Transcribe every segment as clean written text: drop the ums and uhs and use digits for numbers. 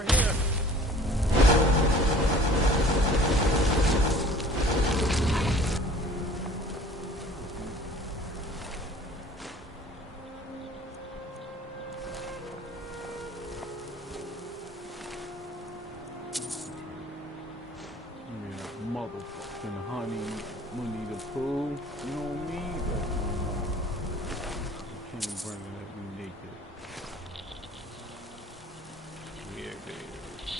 over here. Motherfucking honey, Winnie the Pooh, you know what I mean? You can't bring it up naked. Yeah, it is.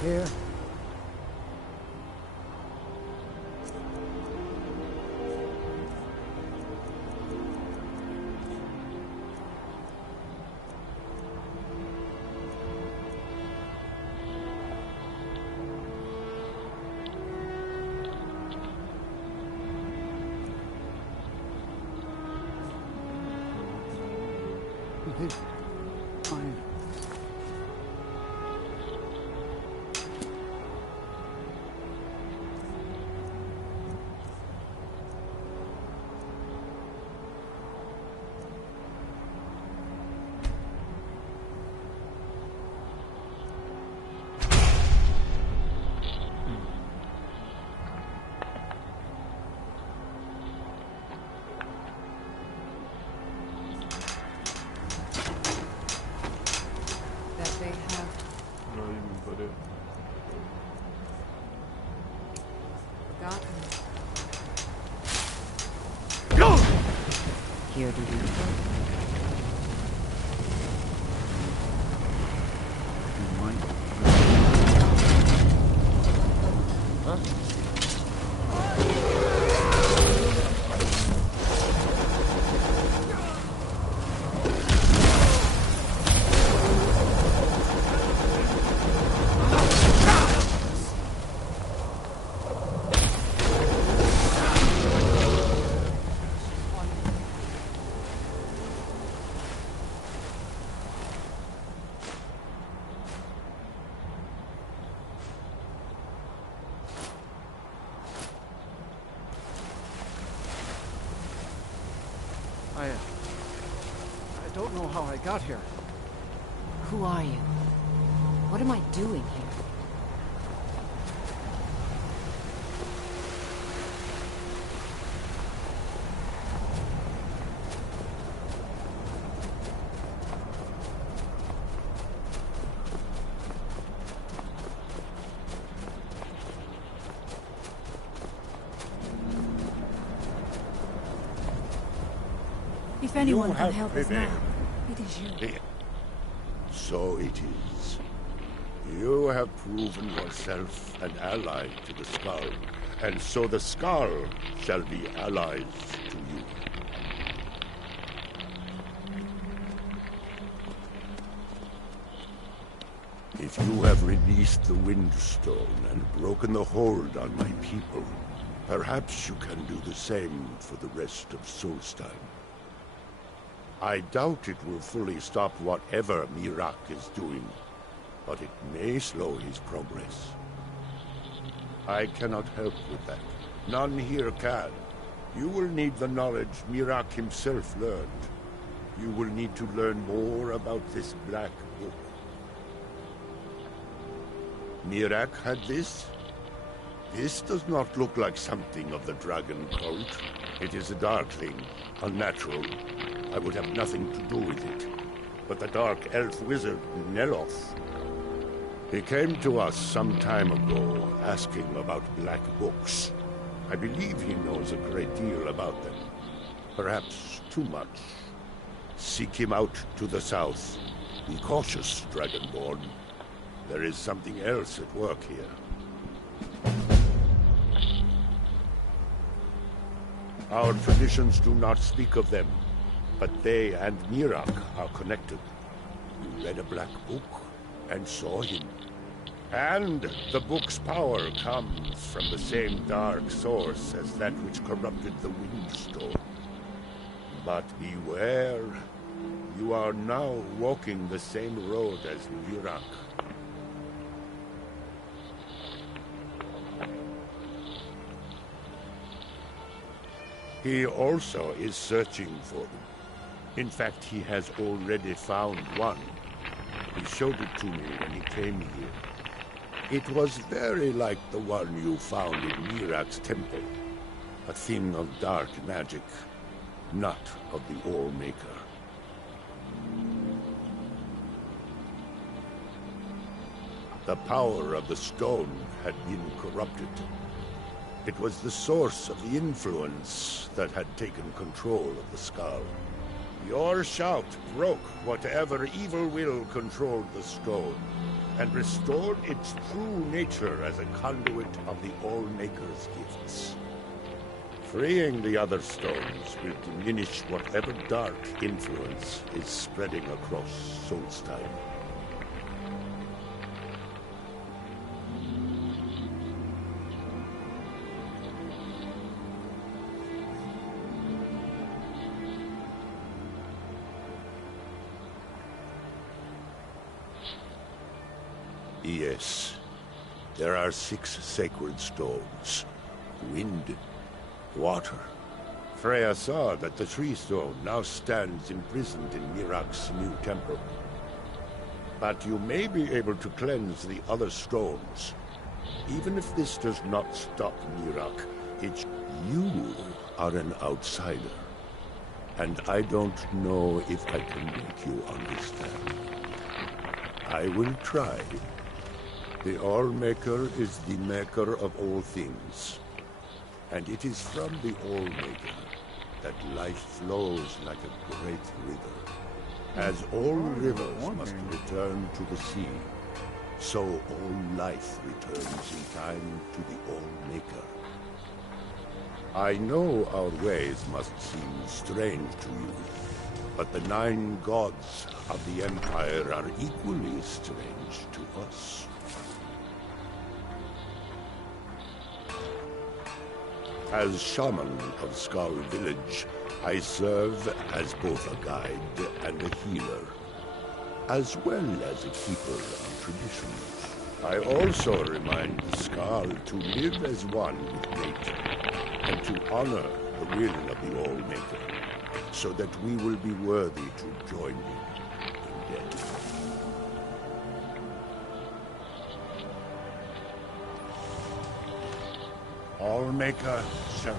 Here. Fine. Here to do I don't know how I got here. Who are you? What am I doing here? If anyone can help us now, it is you. So it is. You have proven yourself an ally to the Skull, and so the Skull shall be allies to you. If you have released the Windstone and broken the hold on my people, perhaps you can do the same for the rest of Solstheim. I doubt it will fully stop whatever Miraak is doing, but it may slow his progress. I cannot help with that. None here can. You will need the knowledge Miraak himself learned. You will need to learn more about this Black Book. Miraak had this? This does not look like something of the Dragon Cult. It is a Darkling, unnatural. I would have nothing to do with it. But the Dark Elf Wizard, Neloth, he came to us some time ago, asking about Black Books. I believe he knows a great deal about them. Perhaps too much. Seek him out to the south. Be cautious, Dragonborn. There is something else at work here. Our traditions do not speak of them, but they and Mirak are connected. You read a black book and saw him. And the book's power comes from the same dark source as that which corrupted the Windstone. But beware, you are now walking the same road as Mirak. He also is searching for them. In fact, he has already found one. He showed it to me when he came here. It was very like the one you found in Mirak's temple. A thing of dark magic, not of the All-Maker. The power of the stone had been corrupted. It was the source of the influence that had taken control of the skull. Your shout broke whatever evil will controlled the stone, and restored its true nature as a conduit of the All-Maker's gifts. Freeing the other stones will diminish whatever dark influence is spreading across Solstheim. Yes, there are 6 sacred stones. Wind, water. Freya saw that the tree stone now stands imprisoned in Mirak's new temple. But you may be able to cleanse the other stones. Even if this does not stop Mirak, you are an outsider. And I don't know if I can make you understand. I will try. The All-Maker is the maker of all things. And it is from the All-Maker that life flows like a great river. As all rivers must return to the sea, so all life returns in time to the All-Maker. I know our ways must seem strange to you, but the 9 gods of the Empire are equally strange to us. As shaman of Skull Village, I serve as both a guide and a healer, as well as a keeper of traditions. I also remind the Skull to live as one with nature, and to honor the will of the All-Maker, so that we will be worthy to join him in death. All-Maker, shelter.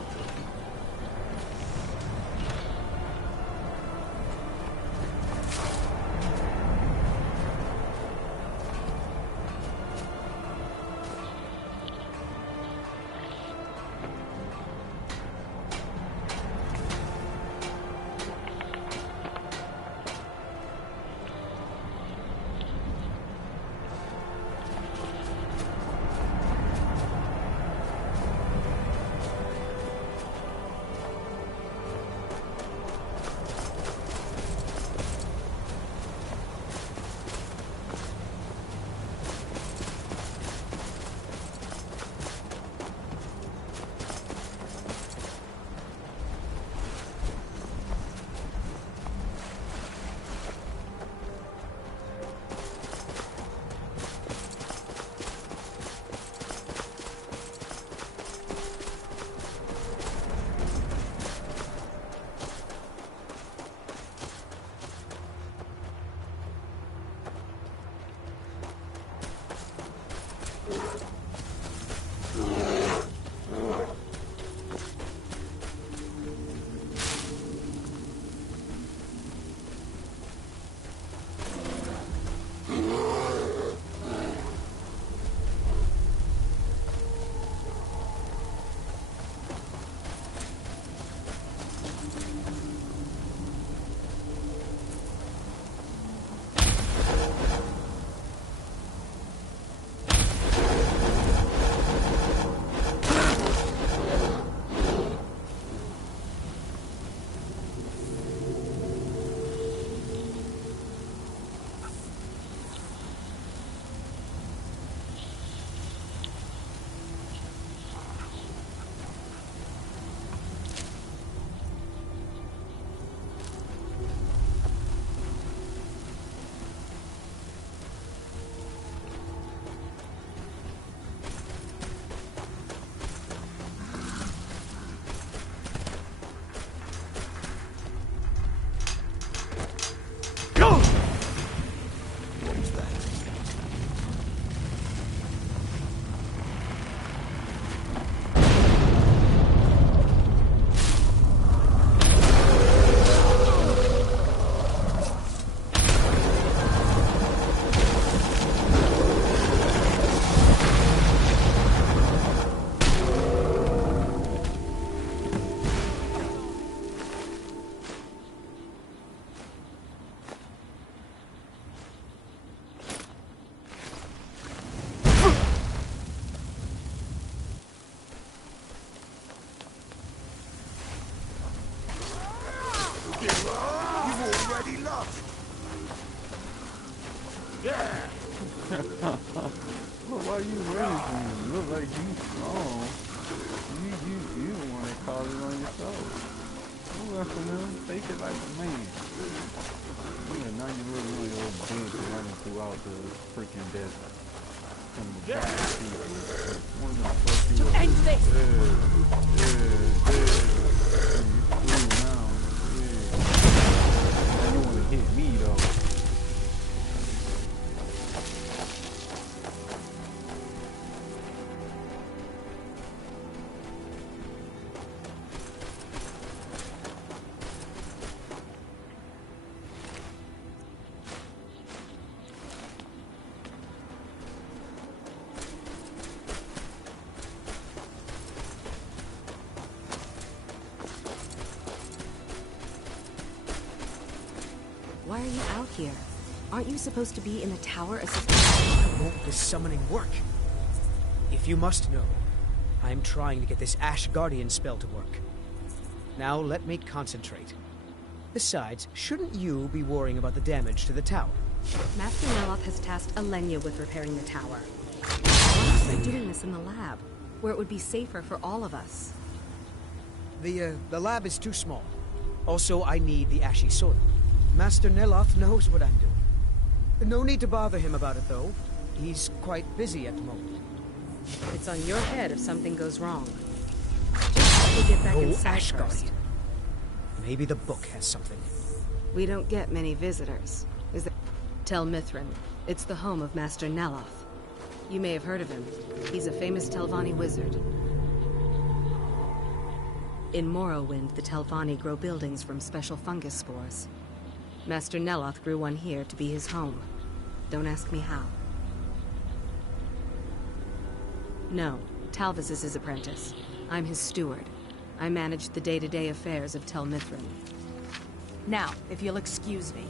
for them. Take it like a man. Yeah, now you really know your bench running throughout the freaking desert. Some of the bad people. One of them fuck you To up. end this! Yeah. You screwed now. Yeah. Now you wanna hit me though. Why are you out here? Aren't you supposed to be in the tower assisting? Won't this summoning work? If you must know, I'm trying to get this Ash Guardian spell to work. Now let me concentrate. Besides, shouldn't you be worrying about the damage to the tower? Master Neloth has tasked Alenia with repairing the tower. Why are you doing this in the lab, where it would be safer for all of us? The lab is too small. Also, I need the ashy soil. Master Neloth knows what I'm doing. No need to bother him about it, though. He's quite busy at the moment. It's on your head if something goes wrong. Just let me get back inside Ash first. Guardian. Maybe the book has something. We don't get many visitors. Is it? Tel Mithrin. It's the home of Master Neloth. You may have heard of him. He's a famous Telvanni wizard. In Morrowind, the Telvanni grow buildings from special fungus spores. Master Neloth grew one here to be his home. Don't ask me how. No, Talvis is his apprentice. I'm his steward. I manage the day-to-day affairs of Tel Mithrin. Now, if you'll excuse me.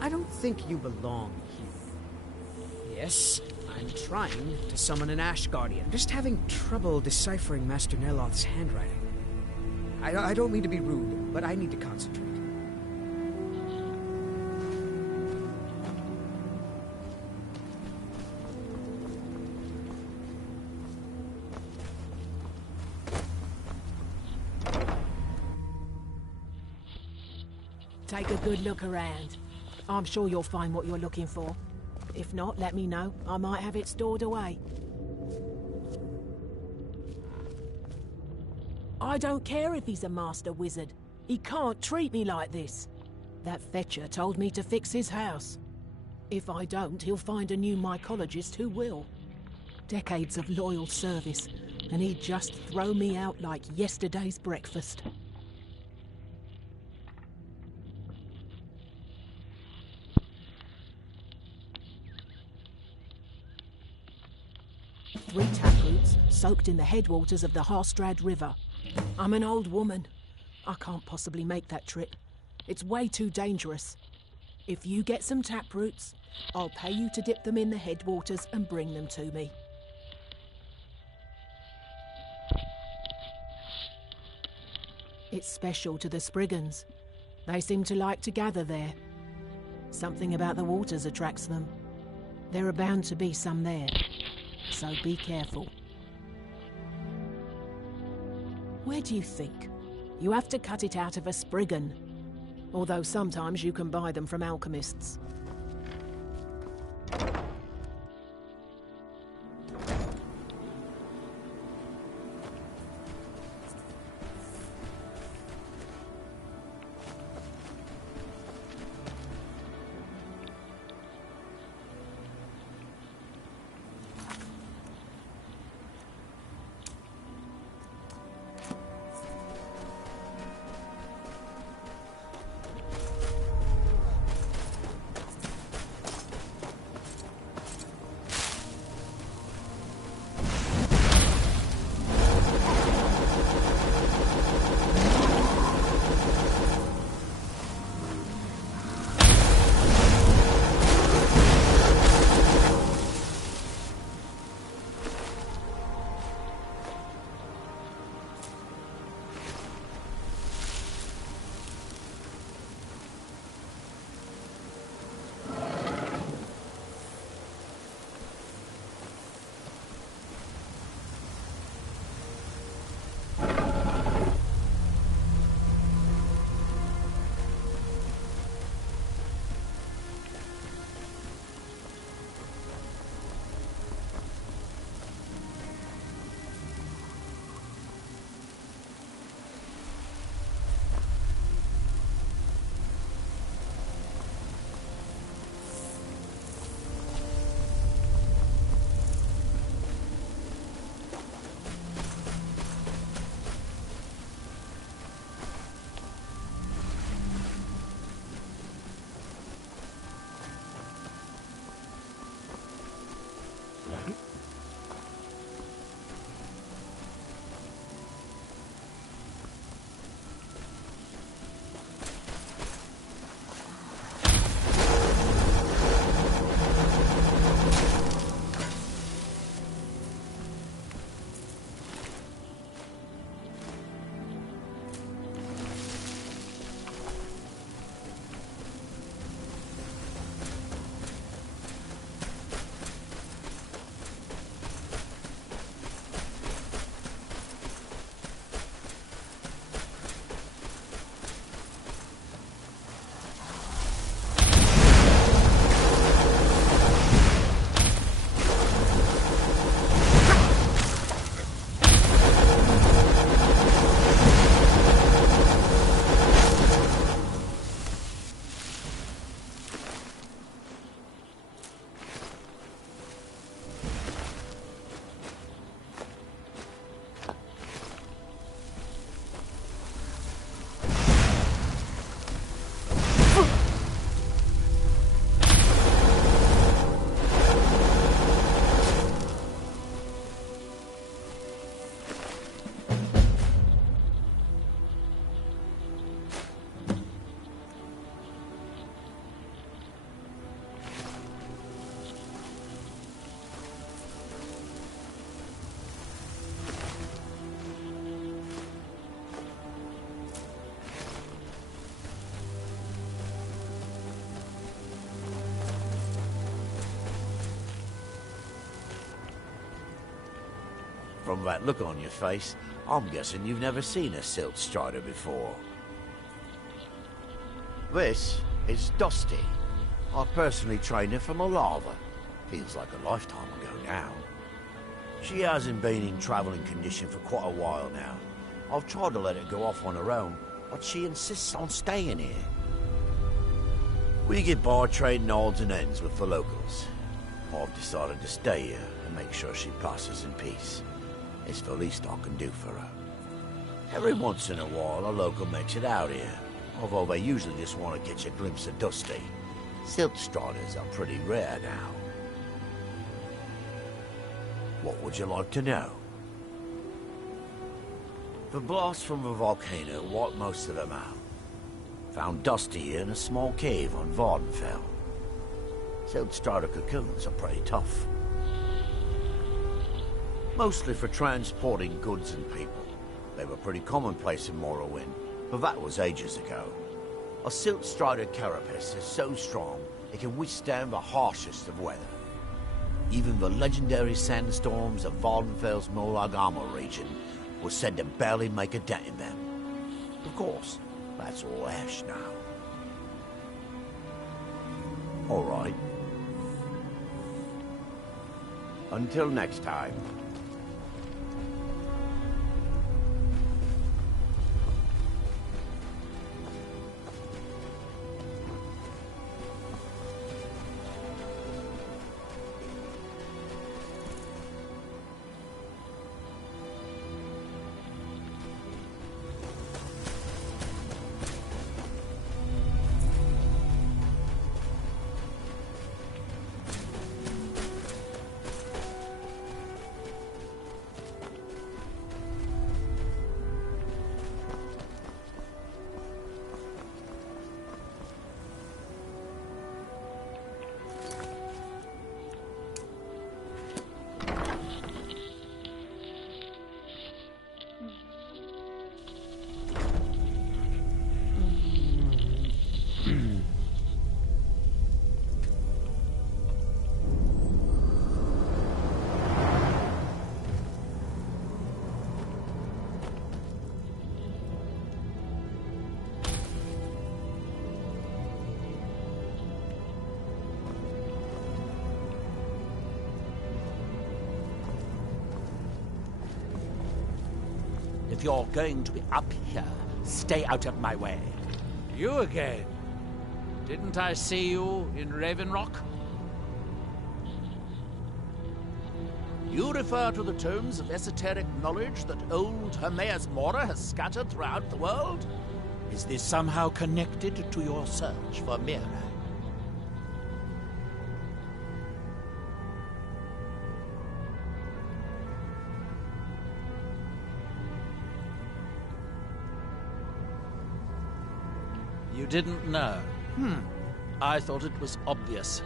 I don't think you belong here. Yes, I'm trying to summon an Ash Guardian. Just having trouble deciphering Master Neloth's handwriting. I don't mean to be rude, but I need to concentrate. Take a good look around. I'm sure you'll find what you're looking for. If not, let me know. I might have it stored away. I don't care if he's a master wizard. He can't treat me like this. That fetcher told me to fix his house. If I don't, he'll find a new mycologist who will. Decades of loyal service, and he'd just throw me out like yesterday's breakfast. Three taproots soaked in the headwaters of the Harstrad River. I'm an old woman. I can't possibly make that trip. It's way too dangerous. If you get some taproots, I'll pay you to dip them in the headwaters and bring them to me. It's special to the Spriggans. They seem to like to gather there. Something about the waters attracts them. There are bound to be some there, so be careful. Where do you think? You have to cut it out of a Spriggan, although sometimes you can buy them from alchemists. From that look on your face, I'm guessing you've never seen a silt strider before. This is Dusty. I personally trained her from a lava. Feels like a lifetime ago now. She hasn't been in traveling condition for quite a while now. I've tried to let her go off on her own, but she insists on staying here. We get by trading odds and ends with the locals. I've decided to stay here and make sure she passes in peace. It's the least I can do for her. Every once in a while, a local makes it out here, although they usually just want to catch a glimpse of Dusty. Silt striders are pretty rare now. What would you like to know? The blast from the volcano wiped most of them out. Found Dusty in a small cave on Vardenfell. Silt strider cocoons are pretty tough. Mostly for transporting goods and people. They were pretty commonplace in Morrowind, but that was ages ago. A silt strider carapace is so strong it can withstand the harshest of weather. Even the legendary sandstorms of Vardenfell's Molag Armor region were said to barely make a dent in them. Of course, that's all ash now. All right. Until next time. If you're going to be up here, stay out of my way. You again? Didn't I see you in Raven Rock? You refer to the tomes of esoteric knowledge that old Hermaeus Mora has scattered throughout the world? Is this somehow connected to your search for Mira? You didn't know? I thought it was obvious.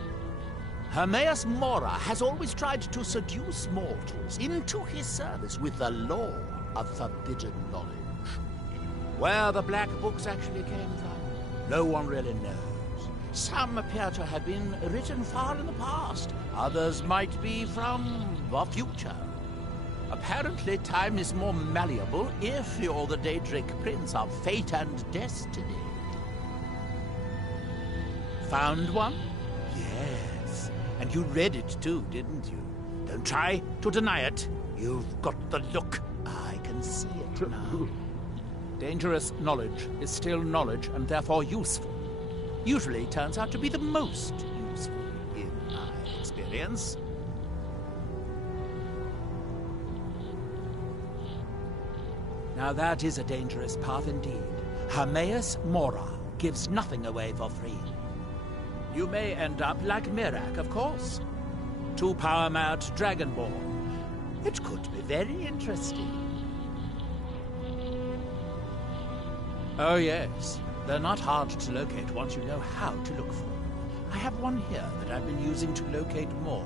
Hermaeus Mora has always tried to seduce mortals into his service with the lore of forbidden knowledge. Where the Black Books actually came from, no one really knows. Some appear to have been written far in the past. Others might be from the future. Apparently, time is more malleable if you're the Daedric Prince of Fate and Destiny. Found one? Yes. And you read it too, didn't you? Don't try to deny it. You've got the look. I can see it now. Dangerous knowledge is still knowledge and therefore useful. Usually turns out to be the most useful, in my experience. Now that is a dangerous path indeed. Hermaeus Mora gives nothing away for free. You may end up like Mirak, of course. Too power-mad Dragonborn. It could be very interesting. Oh yes, they're not hard to locate once you know how to look for them. I have one here that I've been using to locate more.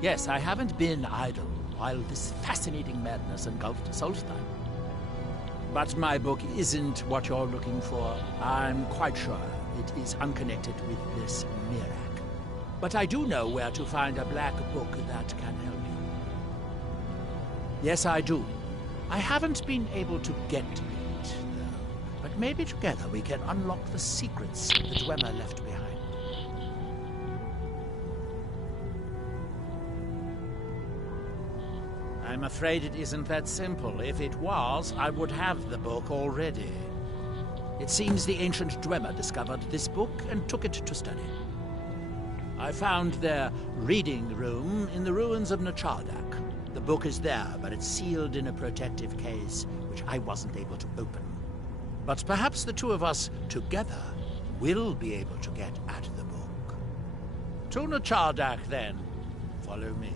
Yes, I haven't been idle while this fascinating madness engulfed Solstheim. But my book isn't what you're looking for. I'm quite sure it is unconnected with this Mirak. But I do know where to find a black book that can help you. Yes, I do. I haven't been able to get to it, though. But maybe together we can unlock the secrets the Dwemer left behind. I'm afraid it isn't that simple. If it was, I would have the book already. It seems the ancient Dwemer discovered this book and took it to study. I found their reading room in the ruins of Nachaldak. The book is there, but it's sealed in a protective case, which I wasn't able to open. But perhaps the two of us, together, will be able to get at the book. To Nachaldak, then. Follow me.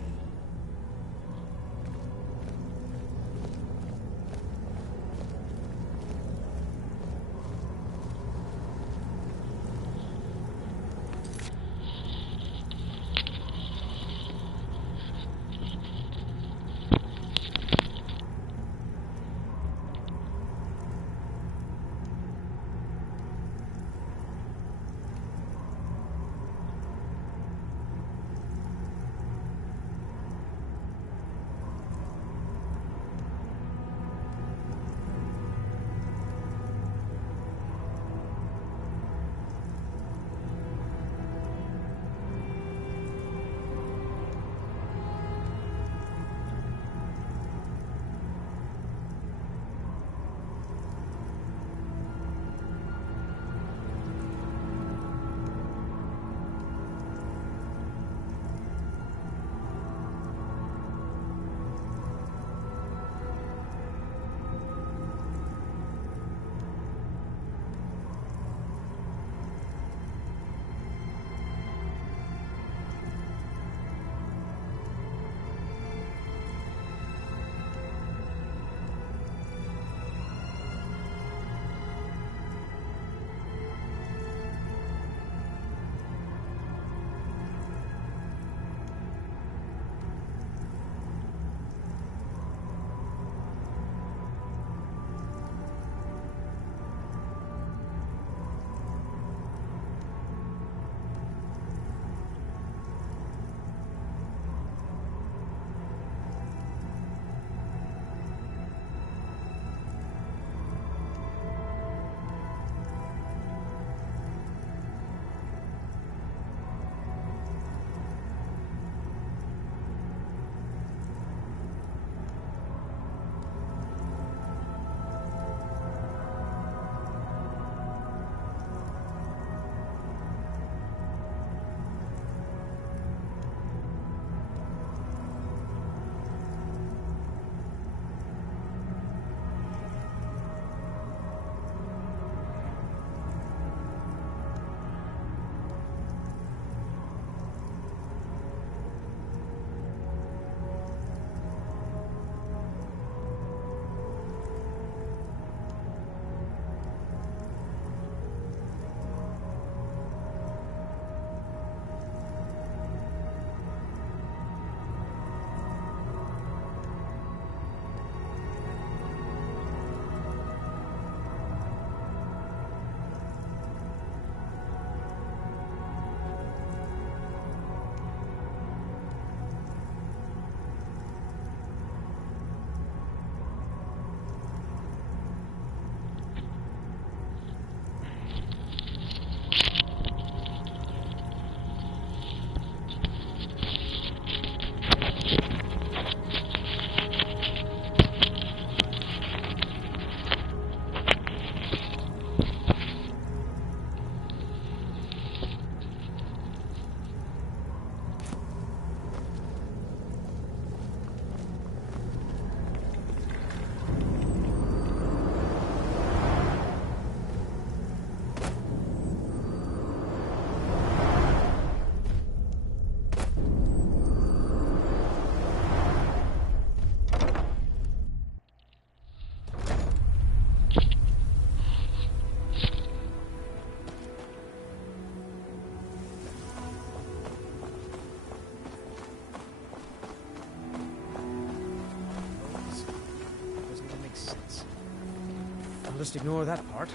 I'll just ignore that part.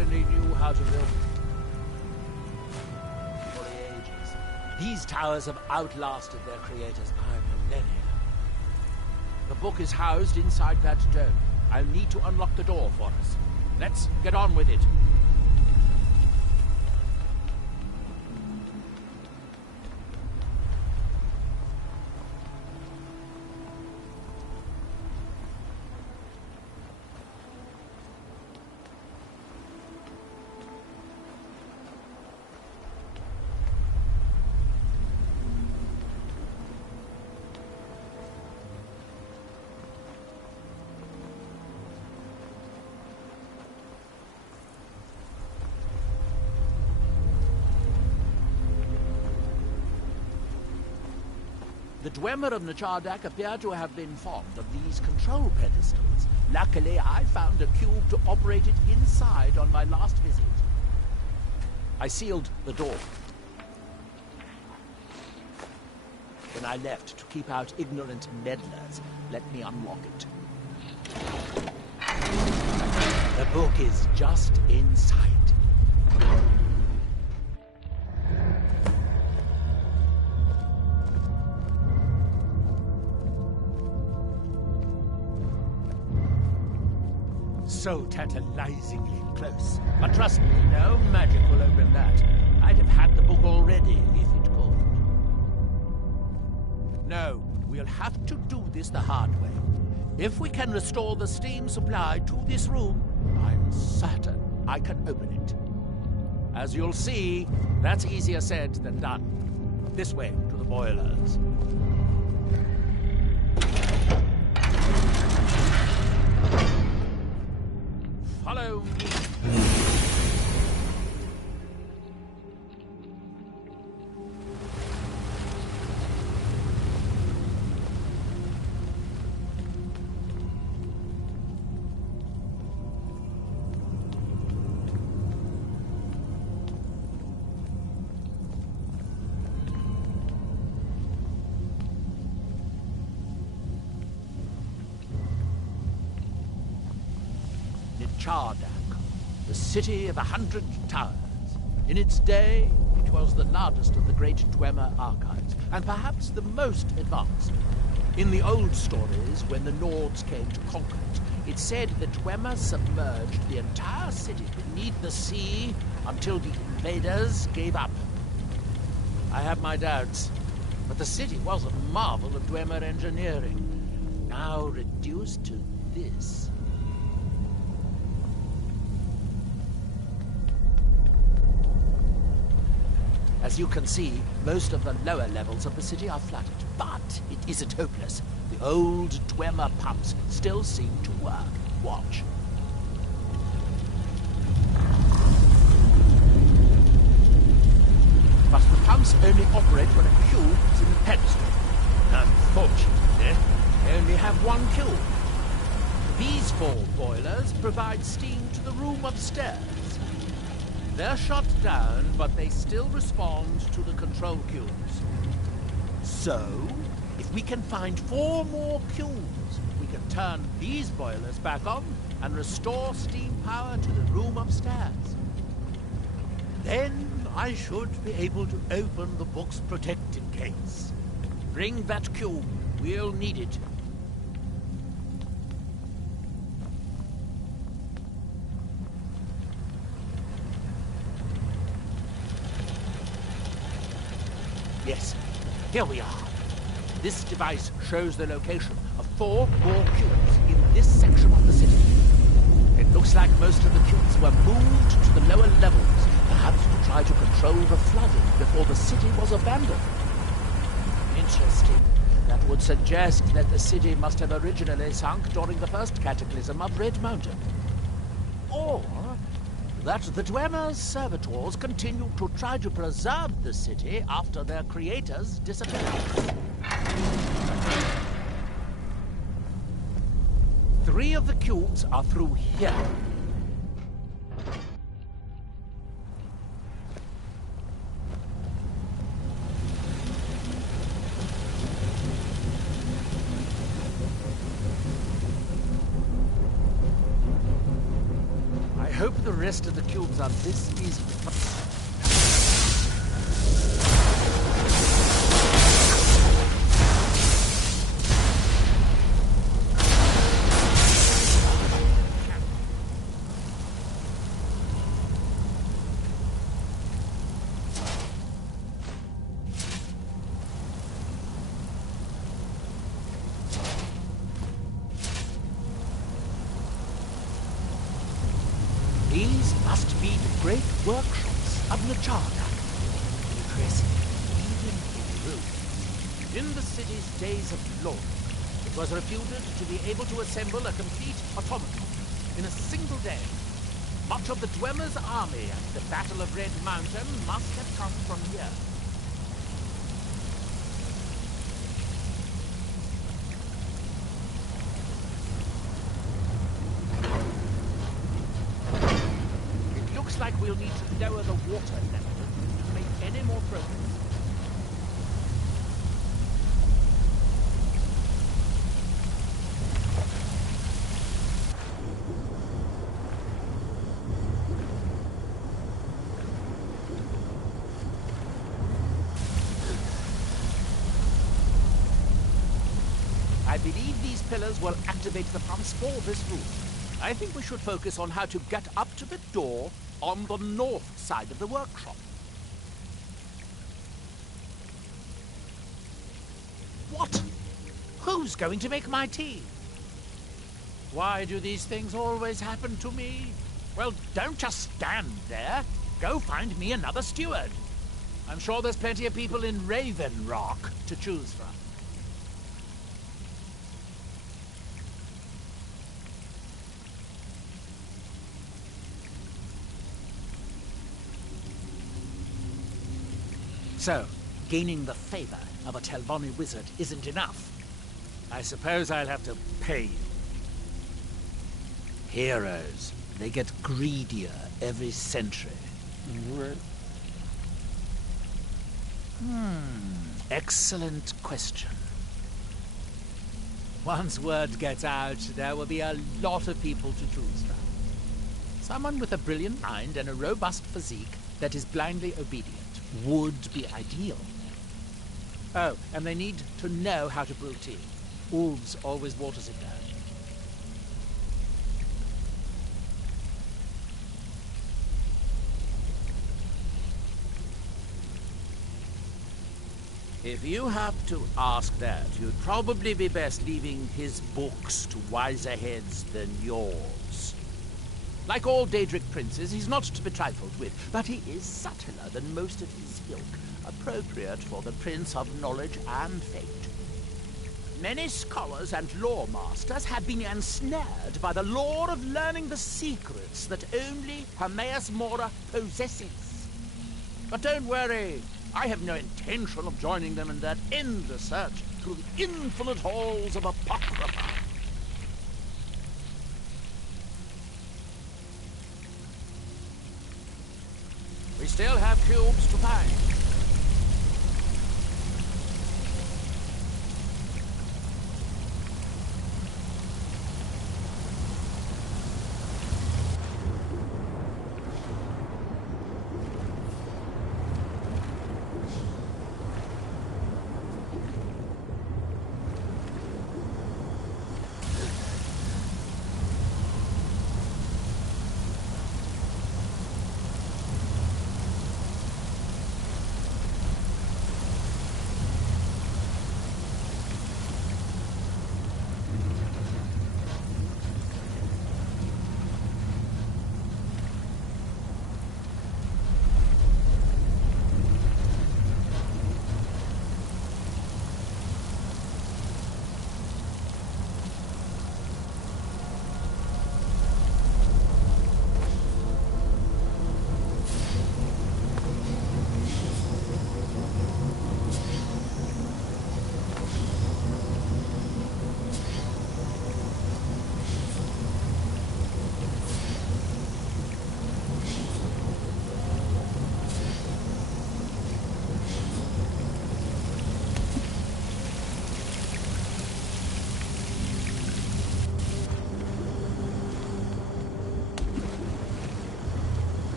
certainly knew how to build it. For the ages, these towers have outlasted their creators by millennia. The book is housed inside that dome. I'll need to unlock the door for us. Let's get on with it. The Dwemer of Nachardak appear to have been fond of these control pedestals. Luckily, I found a cube to operate it inside on my last visit. I sealed the door when I left to keep out ignorant meddlers. Let me unlock it. The book is just inside. So tantalizingly close. But trust me, no magic will open that. I'd have had the book already if it could. No, we'll have to do this the hard way. If we can restore the steam supply to this room, I'm certain I can open it. As you'll see, that's easier said than done. This way to the boilers. Follow me. Nachardak, the city of 100 towers. In its day, it was the largest of the great Dwemer archives, and perhaps the most advanced. In the old stories, when the Nords came to conquer it, it said the Dwemer submerged the entire city beneath the sea until the invaders gave up. I have my doubts, but the city was a marvel of Dwemer engineering, now reduced to this. As you can see, most of the lower levels of the city are flooded, but it isn't hopeless. The old Dwemer pumps still seem to work. Watch. But the pumps only operate when a cube is in the pedestal. Unfortunately, they only have one cube. These 4 boilers provide steam to the room upstairs. They're shut down, but they still respond to the control cubes. So, if we can find 4 more cubes, we can turn these boilers back on and restore steam power to the room upstairs. Then I should be able to open the book's protected case. Bring that cube. We'll need it. Yes, here we are. This device shows the location of 4 more cubes in this section of the city. It looks like most of the cubes were moved to the lower levels, perhaps to try to control the flooding before the city was abandoned. Interesting. That would suggest that the city must have originally sunk during the first cataclysm of Red Mountain. Or that the Dwemer's servitors continued to try to preserve the city after their creators' disappearance. 3 of the cubes are through here. I hope the rest of the cubes are this easy. These must be the great workshops of Nacharda. Impressive, even in ruins. In the city's days of glory, it was reputed to be able to assemble a complete automaton in a single day. Much of the Dwemer's army at the Battle of Red Mountain must have come from here. Like we'll need to lower the water level to make any more progress. I believe these pillars will activate the pumps for this room. I think we should focus on how to get up to the door on the north side of the workshop. What? Who's going to make my tea? Why do these things always happen to me? Well, don't just stand there. Go find me another steward. I'm sure there's plenty of people in Raven Rock to choose from. So, gaining the favor of a Telvanni wizard isn't enough. I suppose I'll have to pay you. Heroes, they get greedier every century. Right. Excellent question. Once word gets out, there will be a lot of people to choose from. Someone with a brilliant mind and a robust physique that is blindly obedient would be ideal. Oh, and they need to know how to brew tea. Ulves always waters it down. If you have to ask that, you'd probably be best leaving his books to wiser heads than yours. Like all Daedric princes, he's not to be trifled with, but he is subtler than most of his ilk, appropriate for the Prince of Knowledge and Fate. Many scholars and lore masters have been ensnared by the lure of learning the secrets that only Hermaeus Mora possesses. But don't worry, I have no intention of joining them in that endless search through the infinite halls of Apocrypha. We still have cubes to find.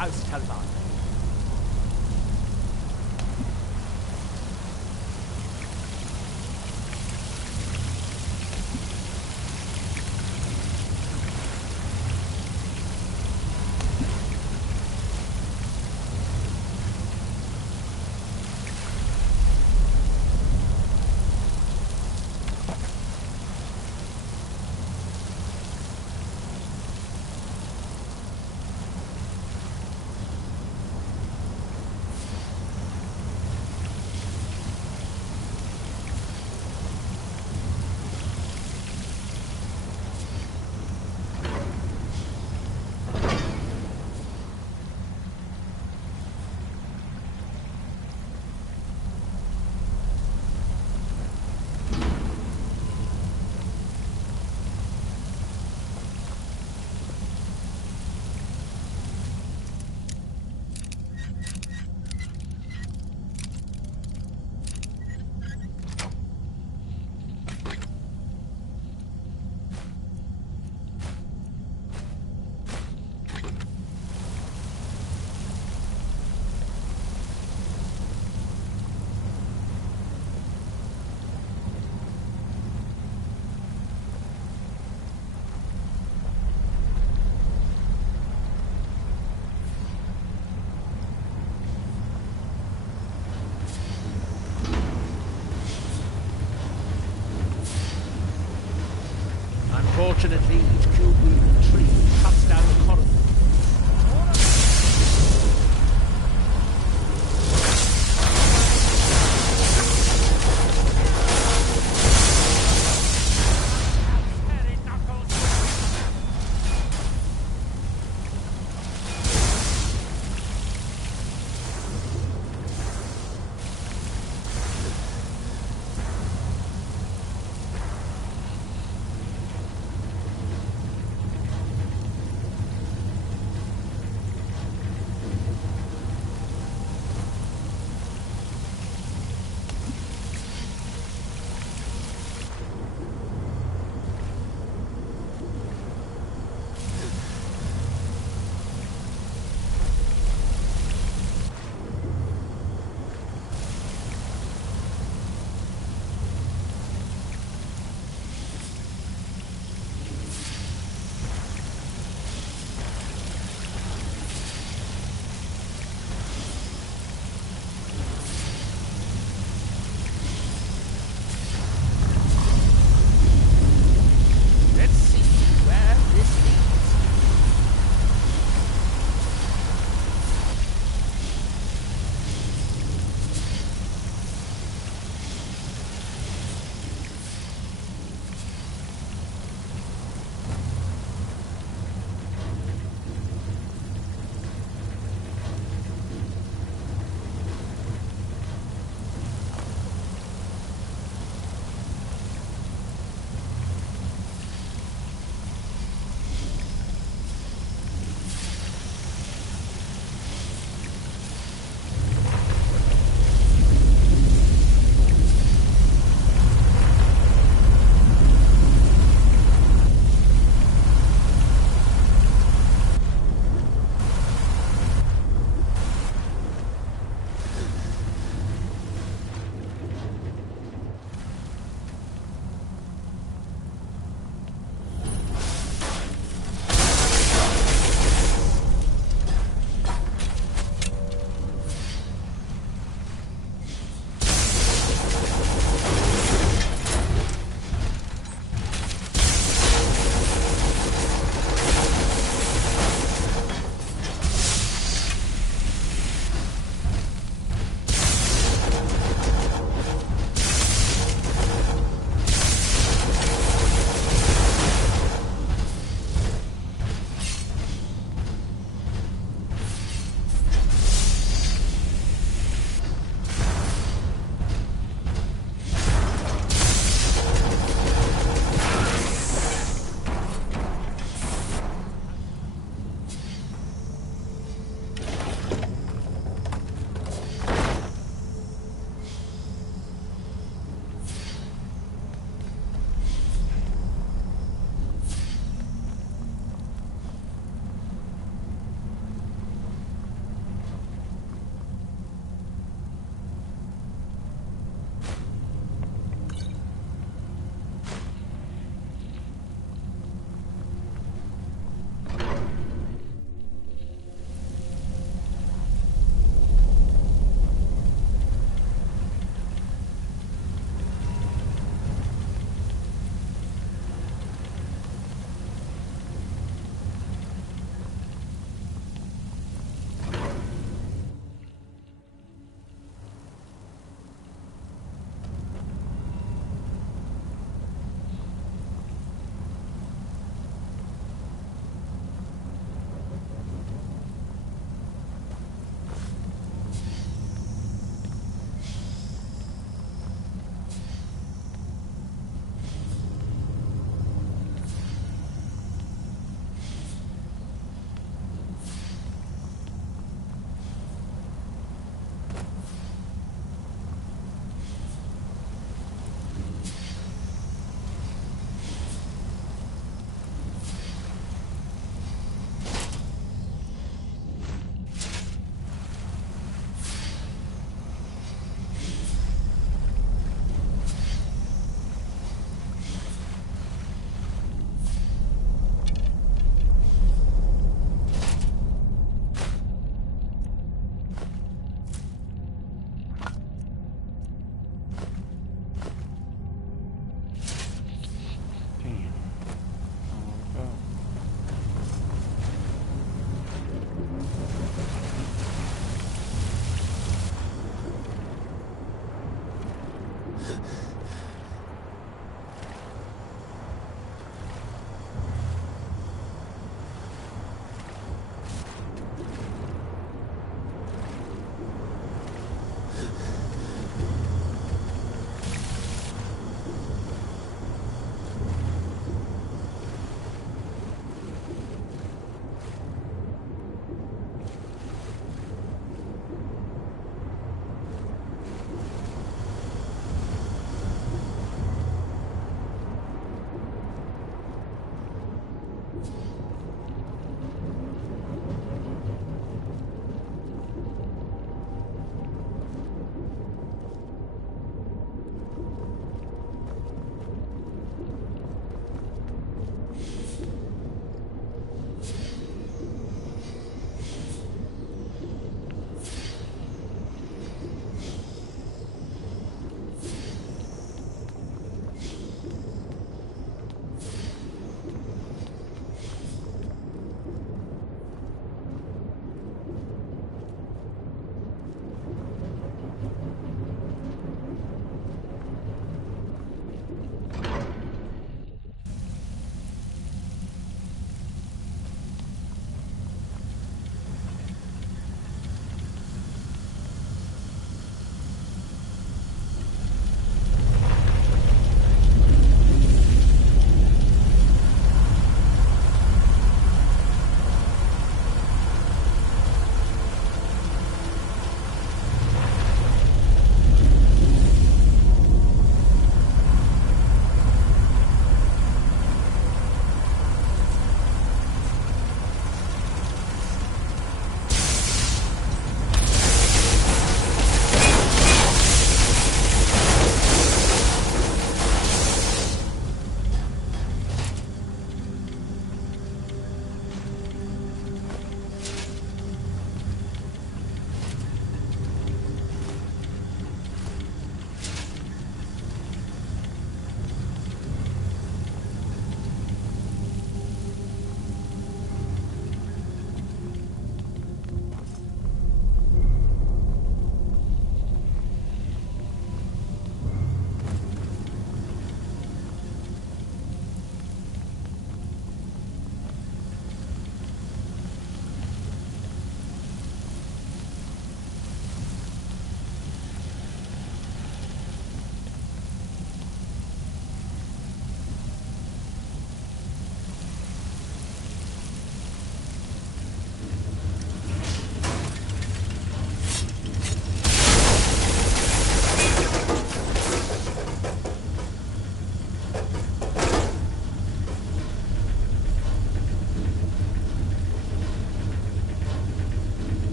House Talvan. Unfortunately, each cube we retrieve